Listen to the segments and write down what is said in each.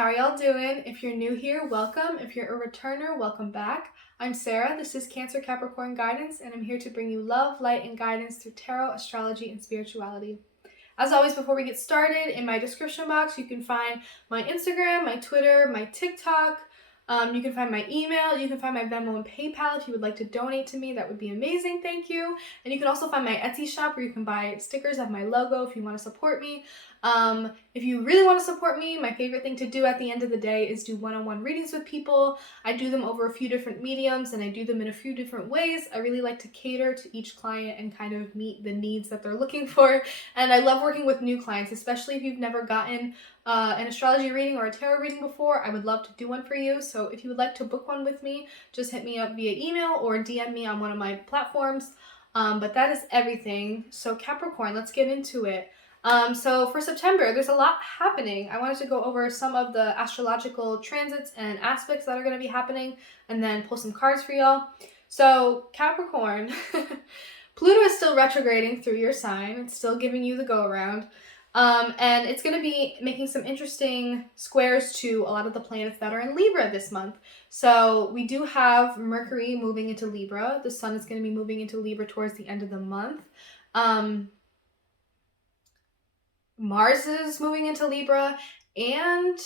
How are y'all doing? If you're new here, welcome. If you're a returner, welcome back. I'm Sarah. This is Cancer Capricorn Guidance, and I'm here to bring you love, light, and guidance through tarot, astrology, and spirituality. As always, before we get started, in my description box, you can find my Instagram, my Twitter, my TikTok. You can find my email. You can find my Venmo and PayPal if you would like to donate to me. That would be amazing. Thank you. And you can also find my Etsy shop where you can buy stickers of my logo if you want to support me. If you really want to support me, my favorite thing to do at the end of the day is do one-on-one readings with people. I do them over a few different mediums and I do them in a few different ways. I really like to cater to each client and kind of meet the needs that they're looking for. And I love working with new clients, especially if you've never gotten an astrology reading or a tarot reading before. I would love to do one for you. So if you would like to book one with me, just hit me up via email or DM me on one of my platforms. But that is everything. So Capricorn, let's get into it. So for September, there's a lot happening. I wanted to go over some of the astrological transits and aspects that are going to be happening and then pull some cards for y'all. So Capricorn, Pluto is still retrograding through your sign. It's still giving you the go around. And it's going to be making some interesting squares to a lot of the planets that are in Libra this month. So we do have Mercury moving into Libra. The Sun is going to be moving into Libra towards the end of the month. Mars is moving into Libra, and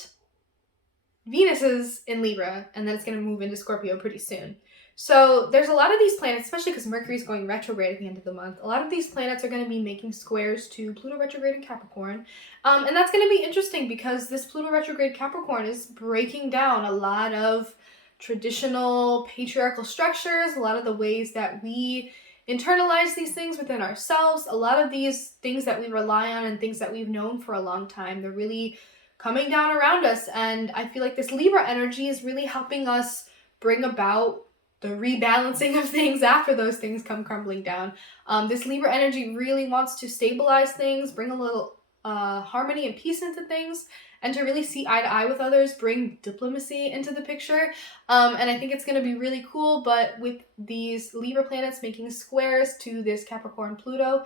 Venus is in Libra, and then it's going to move into Scorpio pretty soon. So there's a lot of these planets, especially because Mercury is going retrograde at the end of the month. A lot of these planets are going to be making squares to Pluto retrograde in Capricorn. And that's going to be interesting because this Pluto retrograde Capricorn is breaking down a lot of traditional patriarchal structures, a lot of the ways that we internalize these things within ourselves. A lot of these things that we rely on and things that we've known for a long time, they're really coming down around us. And I feel like this Libra energy is really helping us bring about the rebalancing of things after those things come crumbling down. This Libra energy really wants to stabilize things, bring a little harmony and peace into things, and to really see eye to eye with others, bring diplomacy into the picture. And I think it's going to be really cool, but with these Libra planets making squares to this Capricorn Pluto,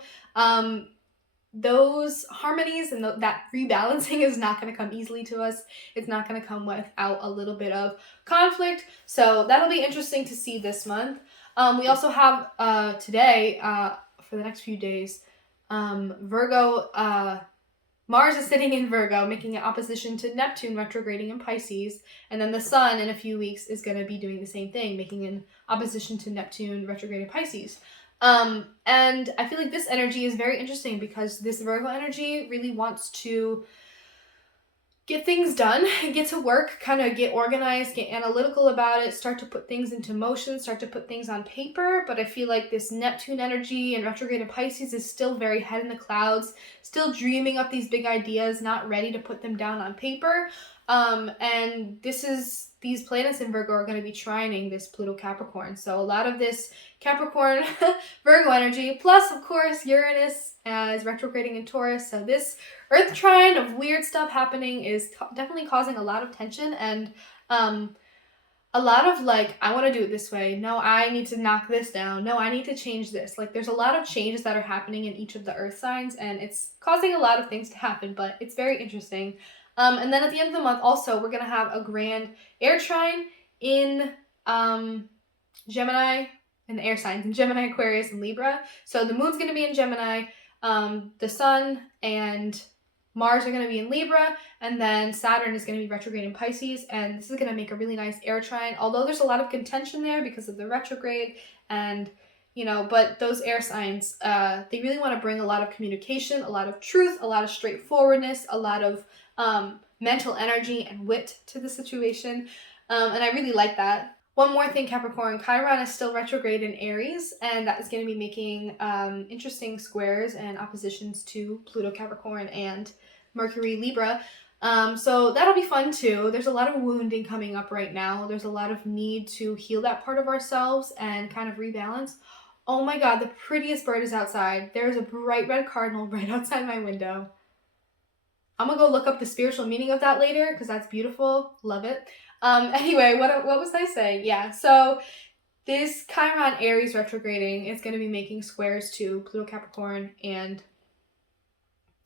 those harmonies and that rebalancing is not going to come easily to us. It's not going to come without a little bit of conflict. So that'll be interesting to see this month. We also have today, for the next few days, Virgo, Mars is sitting in Virgo, making an opposition to Neptune retrograding in Pisces. And then the Sun in a few weeks is going to be doing the same thing, making an opposition to Neptune retrograding in Pisces. And I feel like this energy is very interesting because this Virgo energy really wants to get things done, get to work, kind of get organized, get analytical about it, start to put things into motion, start to put things on paper. But I feel like this Neptune energy and retrograde in Pisces is still very head in the clouds, still dreaming up these big ideas, not ready to put them down on paper. And these planets in Virgo are going to be trining this Pluto Capricorn. So a lot of this Capricorn Virgo energy, plus of course Uranus is retrograding in Taurus. So this Earth trine of weird stuff happening is definitely causing a lot of tension and a lot of like, I want to do it this way. No, I need to knock this down. No, I need to change this. Like there's a lot of changes that are happening in each of the Earth signs and it's causing a lot of things to happen, but it's very interesting. And then at the end of the month also, we're going to have a grand air trine in Gemini, in the air signs, in Gemini, Aquarius, and Libra. So the moon's going to be in Gemini, the Sun and Mars are going to be in Libra, and then Saturn is going to be retrograde in Pisces, and this is going to make a really nice air trine, although there's a lot of contention there because of the retrograde, and but those air signs, they really want to bring a lot of communication, a lot of truth, a lot of straightforwardness, a lot of mental energy and wit to the situation, and I really like that. One more thing, Capricorn, Chiron is still retrograde in Aries, and that is going to be making interesting squares and oppositions to Pluto Capricorn and Mercury Libra. So that'll be fun too. There's a lot of wounding coming up right now. There's a lot of need to heal that part of ourselves and kind of rebalance. Oh my God, the prettiest bird is outside. There's a bright red cardinal right outside my window. I'm gonna go look up the spiritual meaning of that later because that's beautiful. Love it. Anyway, what was I saying? Yeah, so this Chiron Aries retrograding is going to be making squares to Pluto Capricorn and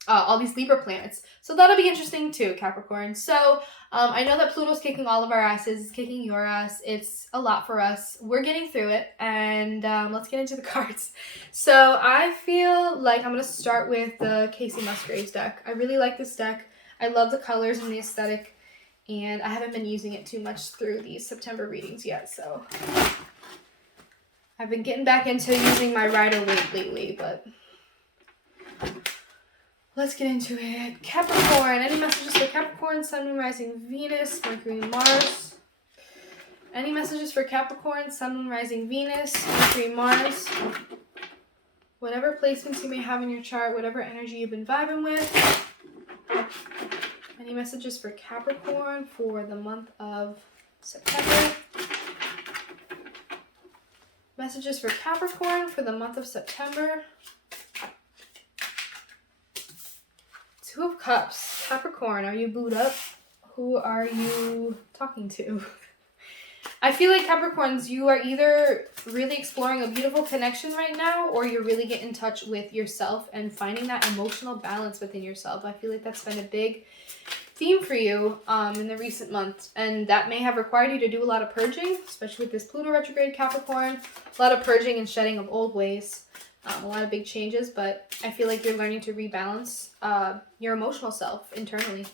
all these Libra planets. So that'll be interesting too, Capricorn. So I know that Pluto's kicking all of our asses. It's kicking your ass. It's a lot for us. We're getting through it. And let's get into the cards. So I feel like I'm going to start with the Casey Musgraves deck. I really like this deck. I love the colors and the aesthetic. And I haven't been using it too much through these September readings yet. So I've been getting back into using my Rider Waite lately, but let's get into it. Capricorn. Any messages for Capricorn, Sun, Moon, Rising, Venus, Mercury, Mars? Any messages for Capricorn, Sun, Moon, Rising, Venus, Mercury, Mars? Whatever placements you may have in your chart, whatever energy you've been vibing with. Any messages for Capricorn for the month of September? Messages for Capricorn for the month of September. Two of Cups. Capricorn, are you booed up? Who are you talking to? I feel like Capricorns, you are either really exploring a beautiful connection right now, or you're really getting in touch with yourself and finding that emotional balance within yourself. I feel like that's been a big theme for you in the recent months, and that may have required you to do a lot of purging, especially with this Pluto retrograde, Capricorn. A lot of purging and shedding of old ways. A lot of big changes, but I feel like you're learning to rebalance your emotional self internally.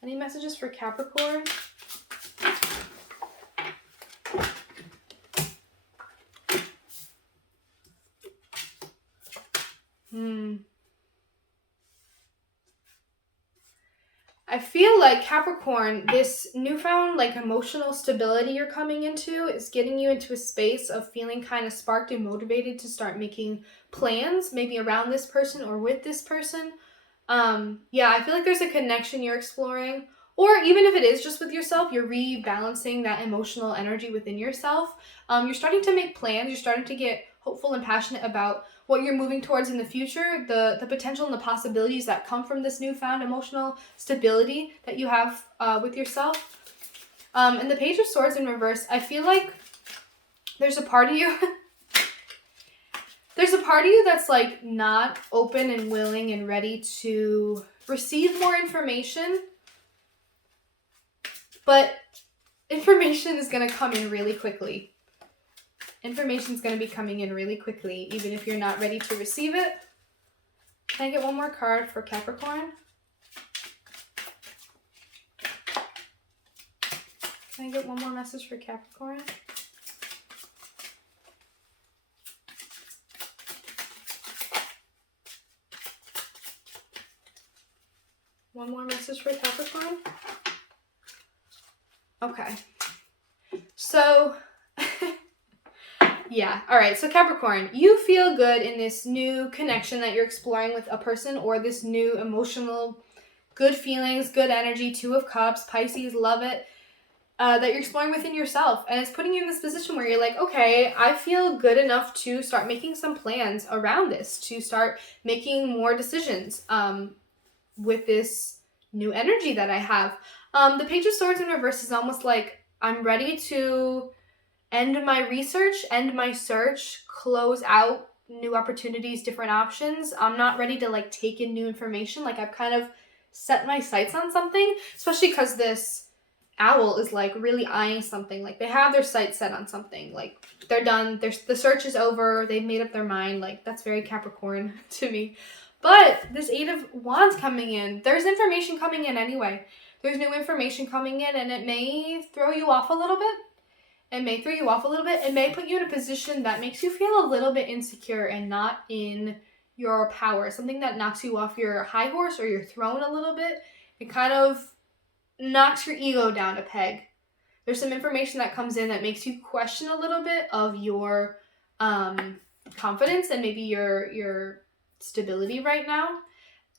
Any messages for Capricorn? I feel like Capricorn, this newfound like emotional stability you're coming into is getting you into a space of feeling kind of sparked and motivated to start making plans, maybe around this person or with this person. I feel like there's a connection you're exploring, or even if it is just with yourself, you're rebalancing that emotional energy within yourself. You're starting to make plans. You're starting to get hopeful and passionate about what you're moving towards in the future, the potential and the possibilities that come from this newfound emotional stability that you have with yourself. And the Page of Swords in reverse, I feel like there's a part of you that's like not open and willing and ready to receive more information, but information is going to come in really quickly. Information's going to be coming in really quickly, even if you're not ready to receive it. Can I get one more card for Capricorn? Can I get one more message for Capricorn? One more message for Capricorn? Okay. So... yeah. All right. So Capricorn, you feel good in this new connection that you're exploring with a person, or this new emotional, good feelings, good energy, Two of Cups, Pisces, love it, that you're exploring within yourself. And it's putting you in this position where you're like, okay, I feel good enough to start making some plans around this, to start making more decisions with this new energy that I have. The Page of Swords in reverse is almost like I'm ready to end my research, end my search, close out new opportunities, different options. I'm not ready to like take in new information. Like I've kind of set my sights on something, especially because this owl is like really eyeing something. Like they have their sights set on something. Like they're done. The search is over. They've made up their mind. Like that's very Capricorn to me. But this Eight of Wands coming in, there's information coming in anyway. There's new information coming in, and it may throw you off a little bit. It may throw you off a little bit. It may put you in a position that makes you feel a little bit insecure and not in your power. Something that knocks you off your high horse or your throne a little bit. It kind of knocks your ego down a peg. There's some information that comes in that makes you question a little bit of your confidence and maybe your stability right now.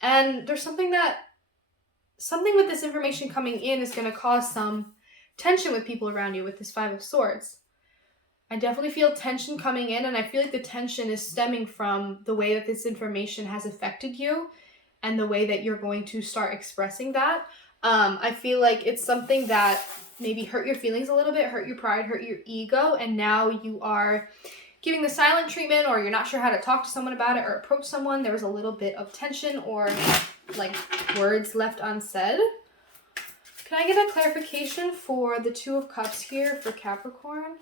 And there's something with this information coming in is going to cause some tension with people around you with this Five of Swords. I definitely feel tension coming in, and I feel like the tension is stemming from the way that this information has affected you and the way that you're going to start expressing that. I feel like it's something that maybe hurt your feelings a little bit, hurt your pride, hurt your ego, and now you are giving the silent treatment, or you're not sure how to talk to someone about it or approach someone. There was a little bit of tension or like words left unsaid. Can I get a clarification for the Two of Cups here for Capricorn?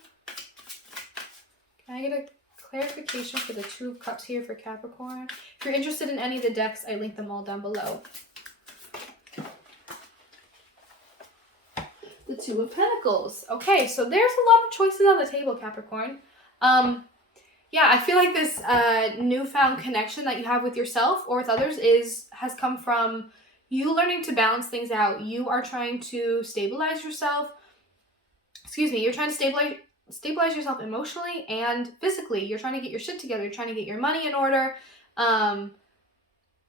Can I get a clarification for the Two of Cups here for Capricorn? If you're interested in any of the decks, I link them all down below. The Two of Pentacles. Okay, so there's a lot of choices on the table, Capricorn. Yeah, I feel like this newfound connection that you have with yourself or with others has come from you learning to balance things out. You are trying to stabilize yourself. You're trying to stabilize yourself emotionally and physically. You're trying to get your shit together. You're trying to get your money in order.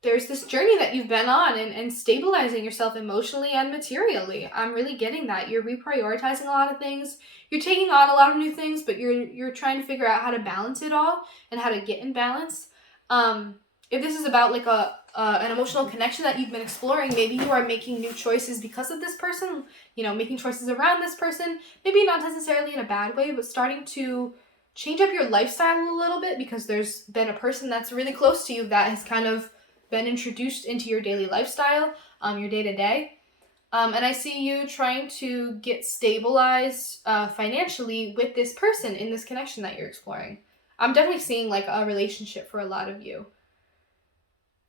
There's this journey that you've been on and stabilizing yourself emotionally and materially. I'm really getting that. You're reprioritizing a lot of things. You're taking on a lot of new things, but you're trying to figure out how to balance it all and how to get in balance. If this is about like an emotional connection that you've been exploring, maybe you are making new choices because of this person, making choices around this person, maybe not necessarily in a bad way, but starting to change up your lifestyle a little bit because there's been a person that's really close to you that has kind of been introduced into your daily lifestyle, your day-to-day. And I see you trying to get stabilized financially with this person in this connection that you're exploring. I'm definitely seeing like a relationship for a lot of you.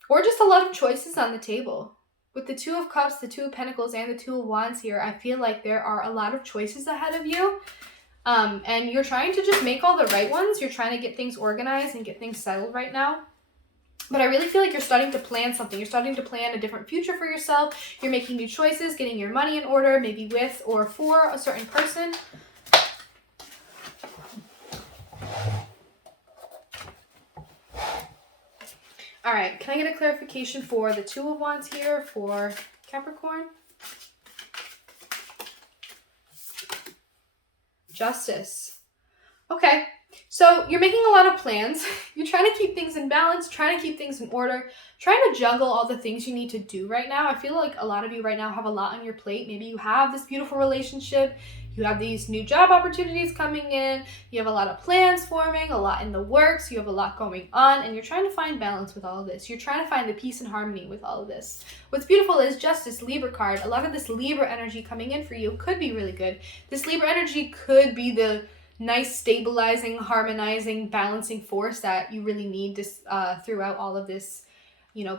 Or just a lot of choices on the table. With the Two of Cups, the Two of Pentacles, and the Two of Wands here, I feel like there are a lot of choices ahead of you. And you're trying to just make all the right ones. You're trying to get things organized and get things settled right now. But I really feel like you're starting to plan something. You're starting to plan a different future for yourself. You're making new choices, getting your money in order, maybe with or for a certain person. All right, can I get a clarification for the Two of Wands here for Capricorn? Justice. Okay, so you're making a lot of plans. You're trying to keep things in balance, trying to keep things in order, trying to juggle all the things you need to do right now. I feel like a lot of you right now have a lot on your plate. Maybe you have this beautiful relationship. You have these new job opportunities coming in. You have a lot of plans forming, a lot in the works. You have a lot going on, and you're trying to find balance with all of this. You're trying to find the peace and harmony with all of this. What's beautiful is Justice, Libra card. A lot of this Libra energy coming in for you could be really good. This Libra energy could be the nice, stabilizing, harmonizing, balancing force that you really need throughout all of this,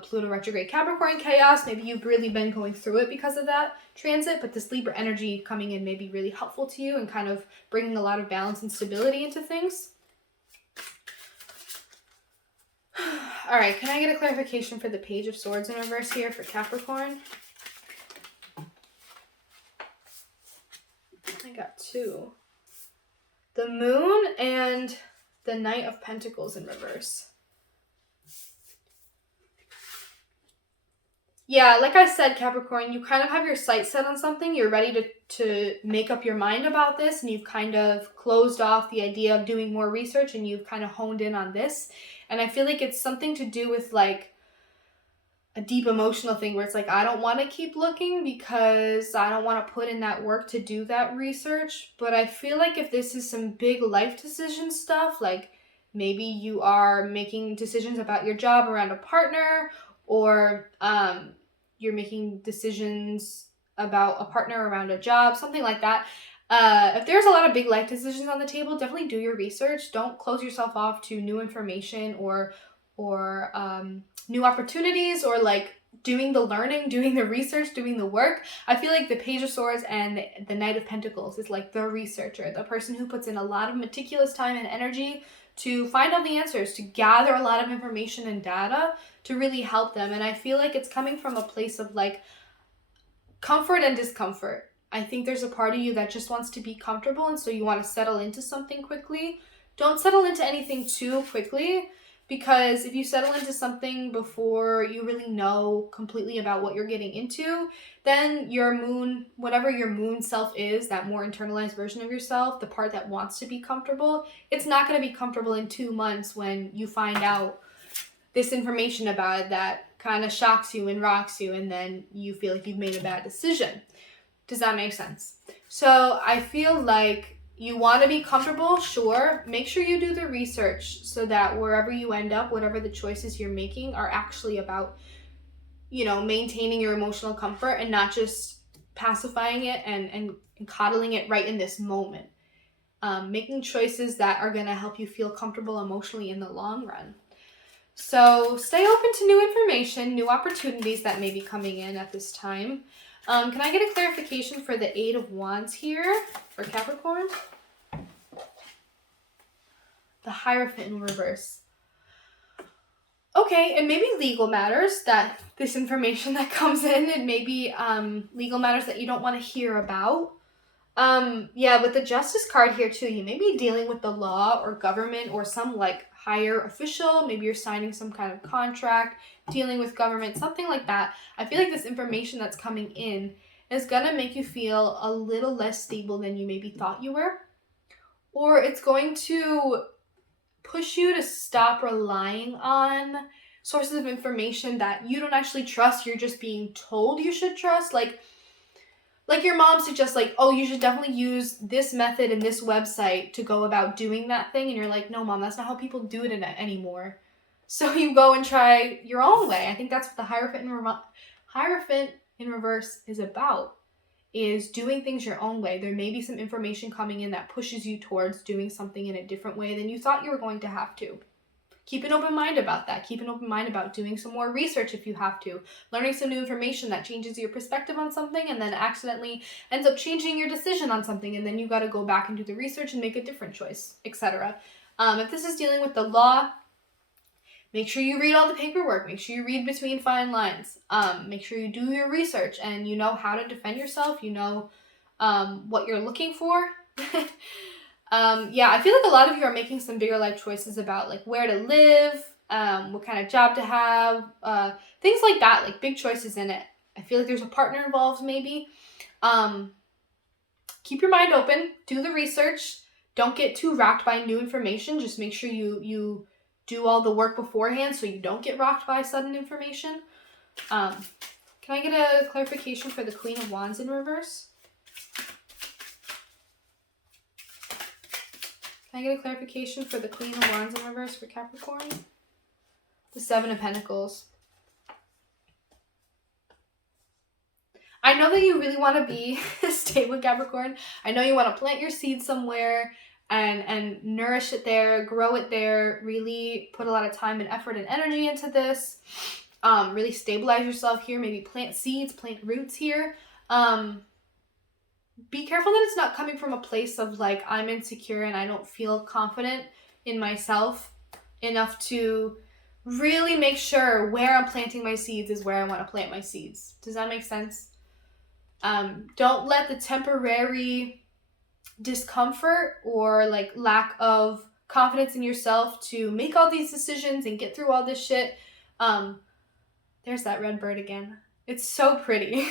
Pluto retrograde Capricorn chaos. Maybe you've really been going through it because of that transit, but this Libra energy coming in may be really helpful to you and kind of bringing a lot of balance and stability into things. All right, can I get a clarification for the Page of Swords in reverse here for Capricorn? I got two. The Moon and the Knight of Pentacles in reverse. Yeah, like I said, Capricorn, you kind of have your sights set on something. You're ready to make up your mind about this, and you've kind of closed off the idea of doing more research, and you've kind of honed in on this. And I feel like it's something to do with like a deep emotional thing where it's like, I don't want to keep looking because I don't want to put in that work to do that research. But I feel like if this is some big life decision stuff, like maybe you are making decisions about your job around a partner, or you're making decisions about a partner around a job, something like that. If there's a lot of big life decisions on the table, definitely do your research. Don't close yourself off to new information or new opportunities, or like doing the learning, doing the research, doing the work. I feel like the Page of Swords and the Knight of Pentacles is like the researcher, the person who puts in a lot of meticulous time and energy to find out the answers, to gather a lot of information and data to really help them. And I feel like it's coming from a place of like comfort and discomfort. I think there's a part of you that just wants to be comfortable, and so you want to settle into something quickly. Don't settle into anything too quickly, because if you settle into something before you really know completely about what you're getting into, then your moon, whatever your moon self is, that more internalized version of yourself, the part that wants to be comfortable, it's not going to be comfortable in 2 months when you find out this information about it that kind of shocks you and rocks you, and then you feel like you've made a bad decision. Does that make sense? So I feel like You want to be comfortable, sure. Make sure you do the research so that wherever you end up, whatever the choices you're making are actually about, maintaining your emotional comfort and not just pacifying it and coddling it right in this moment. Making choices that are going to help you feel comfortable emotionally in the long run. So stay open to new information, new opportunities that may be coming in at this time. Can I get a clarification for the 8 of Wands here for Capricorn? The Hierophant in reverse. Okay, it may be legal matters that this information that comes in, it may be legal matters that you don't want to hear about. With the Justice card here too, you may be dealing with the law or government or some like higher official. Maybe you're signing some kind of contract, dealing with government, something like that. I feel like this information that's coming in is gonna make you feel a little less stable than you maybe thought you were. Or it's going to push you to stop relying on sources of information that you don't actually trust, you're just being told you should trust. Like your mom suggests, like, oh, you should definitely use this method and this website to go about doing that thing. And you're like, no, Mom, that's not how people do it anymore. So you go and try your own way. I think that's what the Hierophant in reverse is about, is doing things your own way. There may be some information coming in that pushes you towards doing something in a different way than you thought you were going to have to. Keep an open mind about that. Keep an open mind about doing some more research if you have to. Learning some new information that changes your perspective on something and then accidentally ends up changing your decision on something, and then you got to go back and do the research and make a different choice, etc. If this is dealing with the law, make sure you read all the paperwork. Make sure you read between fine lines. Make sure you do your research and you know how to defend yourself. You know what you're looking for. I feel like a lot of you are making some bigger life choices about like where to live, what kind of job to have, things like that, like big choices in it. I feel like there's a partner involved maybe. Keep your mind open, do the research, don't get too rocked by new information. Just make sure you do all the work beforehand so you don't get rocked by sudden information. Can I get a clarification for the Queen of Wands in reverse? Can I get a clarification for the Queen of Wands in reverse for Capricorn? The 7 of Pentacles. I know that you really want to be stable, Capricorn. I know you want to plant your seed somewhere and nourish it there, grow it there, really put a lot of time and effort and energy into this. Really stabilize yourself here, maybe plant seeds, plant roots here. Be careful that it's not coming from a place of like, I'm insecure and I don't feel confident in myself enough to really make sure where I'm planting my seeds is where I want to plant my seeds. Does that make sense? Don't let the temporary discomfort or like lack of confidence in yourself to make all these decisions and get through all this shit. There's that red bird again. It's so pretty.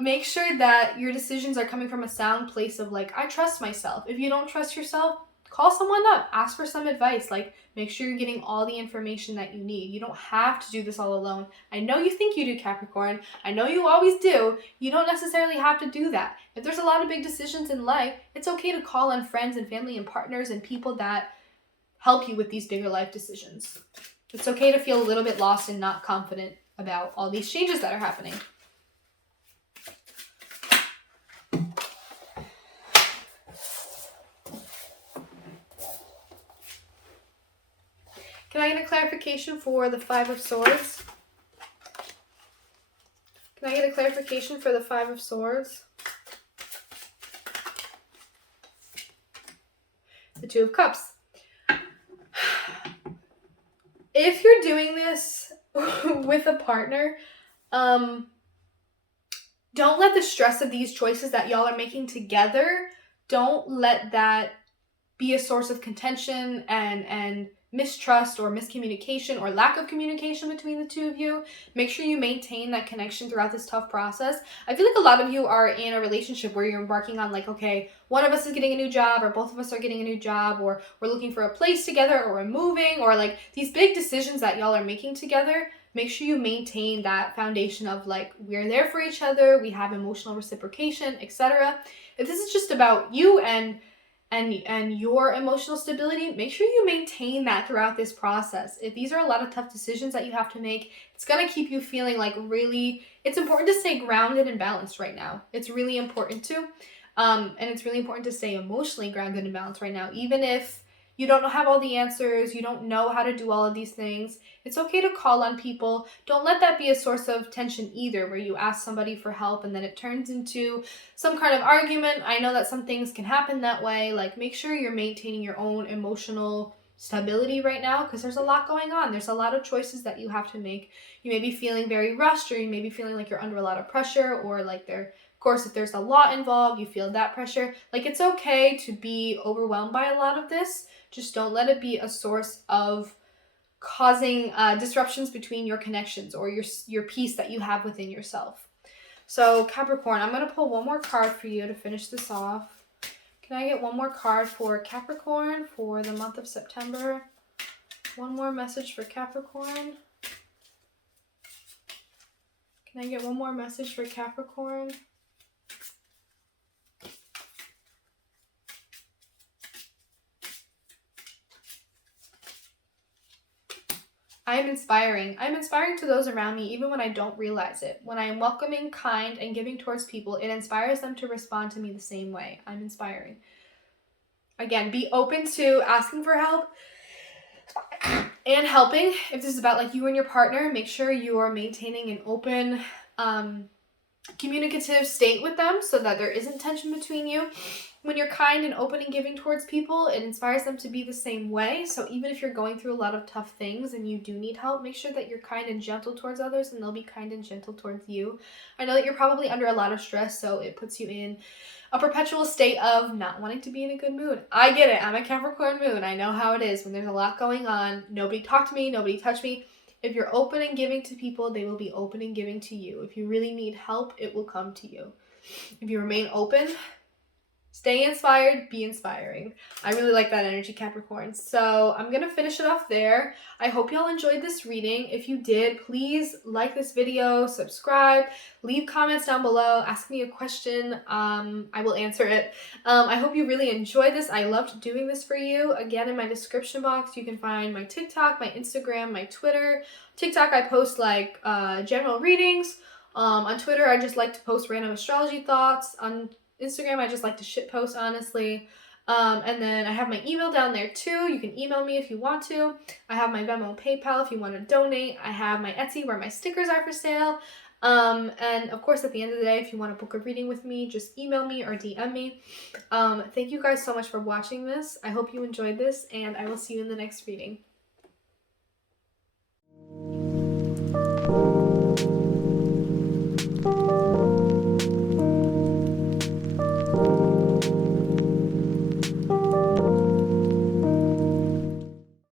Make sure that your decisions are coming from a sound place of like, I trust myself. If you don't trust yourself, call someone up, ask for some advice. Like, make sure you're getting all the information that you need. You don't have to do this all alone. I know you think you do, Capricorn. I know you always do. You don't necessarily have to do that. If there's a lot of big decisions in life, it's okay to call on friends and family and partners and people that help you with these bigger life decisions. It's okay to feel a little bit lost and not confident about all these changes that are happening. Can I get a clarification for the 5 of Swords? Can I get a clarification for the 5 of Swords? The 2 of Cups. If you're doing this with a partner, don't let the stress of these choices that y'all are making together, don't let that be a source of contention and mistrust or miscommunication or lack of communication between the two of you. Make sure you maintain that connection throughout this tough process. I feel like a lot of you are in a relationship where you're embarking on like, okay, one of us is getting a new job or both of us are getting a new job, or we're looking for a place together, or we're moving, or like these big decisions that y'all are making together. make sure you maintain that foundation of like, we're there for each other, we have emotional reciprocation, etc. If this is just about you and your emotional stability, make sure you maintain that throughout this process. If these are a lot of tough decisions that you have to make, it's going to keep you feeling like really, it's important to stay grounded and balanced right now. It's really important to. And it's really important to stay emotionally grounded and balanced right now. Even if you don't have all the answers, you don't know how to do all of these things, it's okay to call on people. Don't let that be a source of tension either, where you ask somebody for help and then it turns into some kind of argument. I know that some things can happen that way. Like, make sure you're maintaining your own emotional stability right now, because there's a lot going on. There's a lot of choices that you have to make. You may be feeling very rushed, or you may be feeling like you're under a lot of pressure, or like of course, if there's a lot involved, you feel that pressure. Like, it's okay to be overwhelmed by a lot of this. Just don't let it be a source of causing disruptions between your connections or your peace that you have within yourself. So Capricorn, I'm going to pull one more card for you to finish this off. Can I get one more card for Capricorn for the month of September? One more message for Capricorn. Can I get one more message for Capricorn? I am inspiring. I'm inspiring to those around me even when I don't realize it. When I am welcoming, kind, and giving towards people, it inspires them to respond to me the same way. I'm inspiring. Again, be open to asking for help and helping. If this is about like you and your partner, make sure you are maintaining an open, communicative state with them so that there isn't tension between you. When you're kind and open and giving towards people, it inspires them to be the same way. So even if you're going through a lot of tough things and you do need help, make sure that you're kind and gentle towards others and they'll be kind and gentle towards you. I know that you're probably under a lot of stress, so it puts you in a perpetual state of not wanting to be in a good mood. I get it. I'm a Capricorn moon. I know how it is when there's a lot going on. Nobody talk to me. Nobody touch me. If you're open and giving to people, they will be open and giving to you. If you really need help, it will come to you. If you remain open, stay inspired, be inspiring. I really like that energy, Capricorn. So I'm going to finish it off there. I hope y'all enjoyed this reading. If you did, please like this video, subscribe, leave comments down below, ask me a question. I will answer it. I hope you really enjoyed this. I loved doing this for you. Again, in my description box, you can find my TikTok, my Instagram, my Twitter. TikTok, I post like general readings. On Twitter, I just like to post random astrology thoughts. On Instagram, I just like to shitpost, honestly. And then I have my email down there too. You can email me if you want to. I have my Venmo and PayPal if you want to donate. I have my Etsy where my stickers are for sale. And of course, at the end of the day, if you want to book a reading with me, just email me or DM me. Thank you guys so much for watching this. I hope you enjoyed this, and I will see you in the next reading.